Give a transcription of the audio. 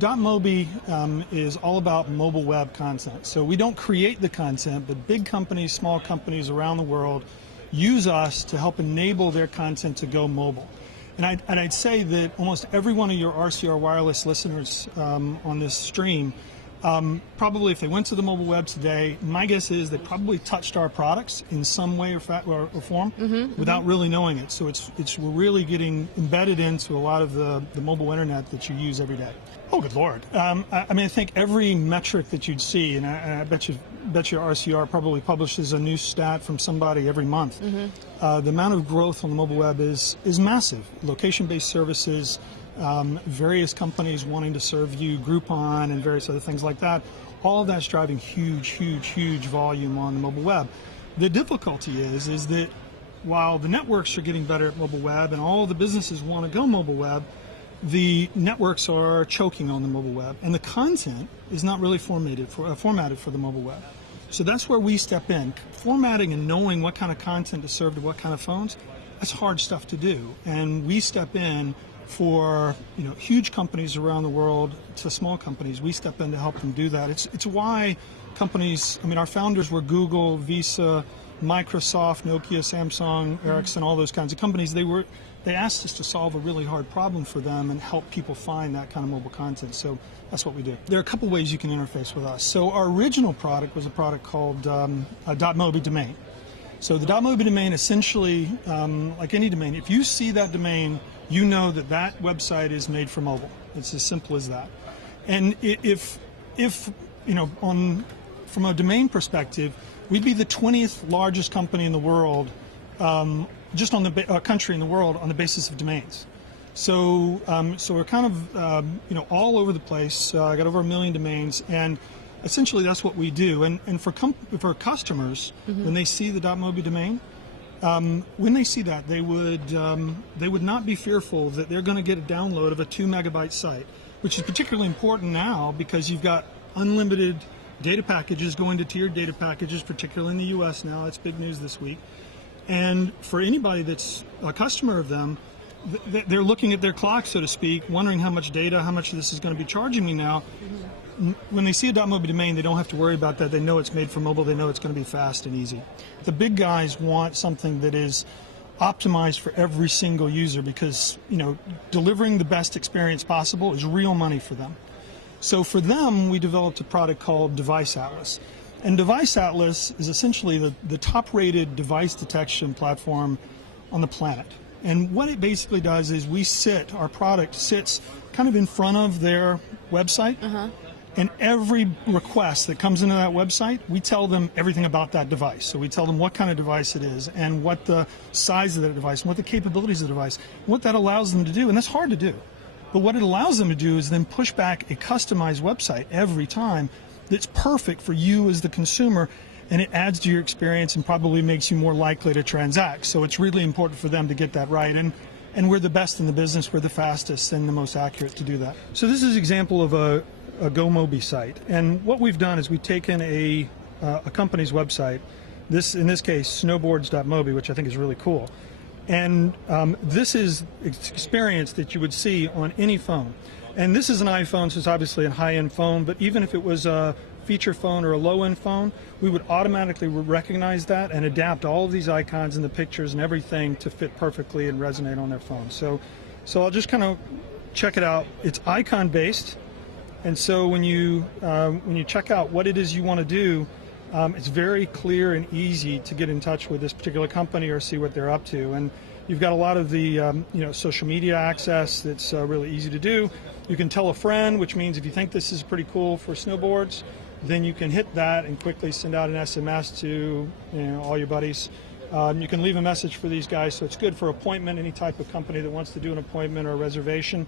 DotMobi is all about mobile web content. So we don't create the content, but big companies, small companies around the world use us to help enable their content to go mobile. And I'd say that almost every one of your RCR Wireless listeners on this stream, probably if they went to the mobile web today, my guess is they probably touched our products in some way or form without really knowing it. So we're really getting embedded into a lot of the mobile internet that you use every day. Oh, good Lord. I mean, I think every metric that you'd see, and I bet you RCR probably publishes a new stat from somebody every month. The amount of growth on the mobile web is massive. Location-based services, various companies wanting to serve you, Groupon and various other things like that. All of that's driving huge volume on the mobile web. The difficulty is that while the networks are getting better at mobile web and all the businesses want to go mobile web, the networks are choking on the mobile web, and the content is not really formatted for the mobile web. So that's where we step in. Formatting and knowing what kind of content to serve to what kind of phones, that's hard stuff to do. And we step in for huge companies around the world to small companies. We step in to help them do that. It's why companies, I mean, our founders were Google, Visa, Microsoft, Nokia, Samsung, Ericsson, all those kinds of companies. They asked us to solve a really hard problem for them and help people find that kind of mobile content. So that's what we do. There are a couple ways you can interface with us. So our original product was a product called a .mobi domain. So the .mobi domain, essentially, like any domain, if you see that domain, you know that that website is made for mobile. It's as simple as that. And if from a domain perspective, we'd be the 20th largest company in the world, just on the country in the world, on the basis of domains. So we're kind of all over the place. Got over 1 million domains, and essentially that's what we do. And for customers, when they see the .mobi domain, when they see that, they would not be fearful that they're going to get a download of a 2 megabyte site, which is particularly important now because you've got unlimited data packages going to tiered data packages, particularly in the US now. That's big news this week. And for anybody that's a customer of them, they're looking at their clock, so to speak, wondering how much data, how much of this is going to be charging me now. When they see a .mobi domain, they don't have to worry about that. They know it's made for mobile. They know it's going to be fast and easy. The big guys want something that is optimized for every single user because, delivering the best experience possible is real money for them. So for them, we developed a product called Device Atlas. And Device Atlas is essentially the top-rated device detection platform on the planet. And what it basically does is our product sits kind of in front of their website. And every request that comes into that website, we tell them everything about that device. So we tell them what kind of device it is and what the size of the device and what the capabilities of the device, and what that allows them to do. And that's hard to do. But what it allows them to do is then push back a customized website every time that's perfect for you as the consumer, and it adds to your experience and probably makes you more likely to transact. So it's really important for them to get that right. And we're the best in the business. We're the fastest and the most accurate to do that. So this is an example of a GoMobi site. And what we've done is we've taken a company's website, in this case, snowboards.mobi, which I think is really cool. And this is experience that you would see on any phone. And this is an iPhone, so it's obviously a high-end phone, but even if it was a feature phone or a low-end phone, we would automatically recognize that and adapt all of these icons and the pictures and everything to fit perfectly and resonate on their phone. So I'll just kind of check it out. It's icon-based, and so when you check out what it is you want to do, it's very clear and easy to get in touch with this particular company or see what they're up to. And you've got a lot of the social media access that's really easy to do. You can tell a friend, which means if you think this is pretty cool for snowboards, then you can hit that and quickly send out an SMS to all your buddies. You can leave a message for these guys, so it's good for appointment, any type of company that wants to do an appointment or a reservation.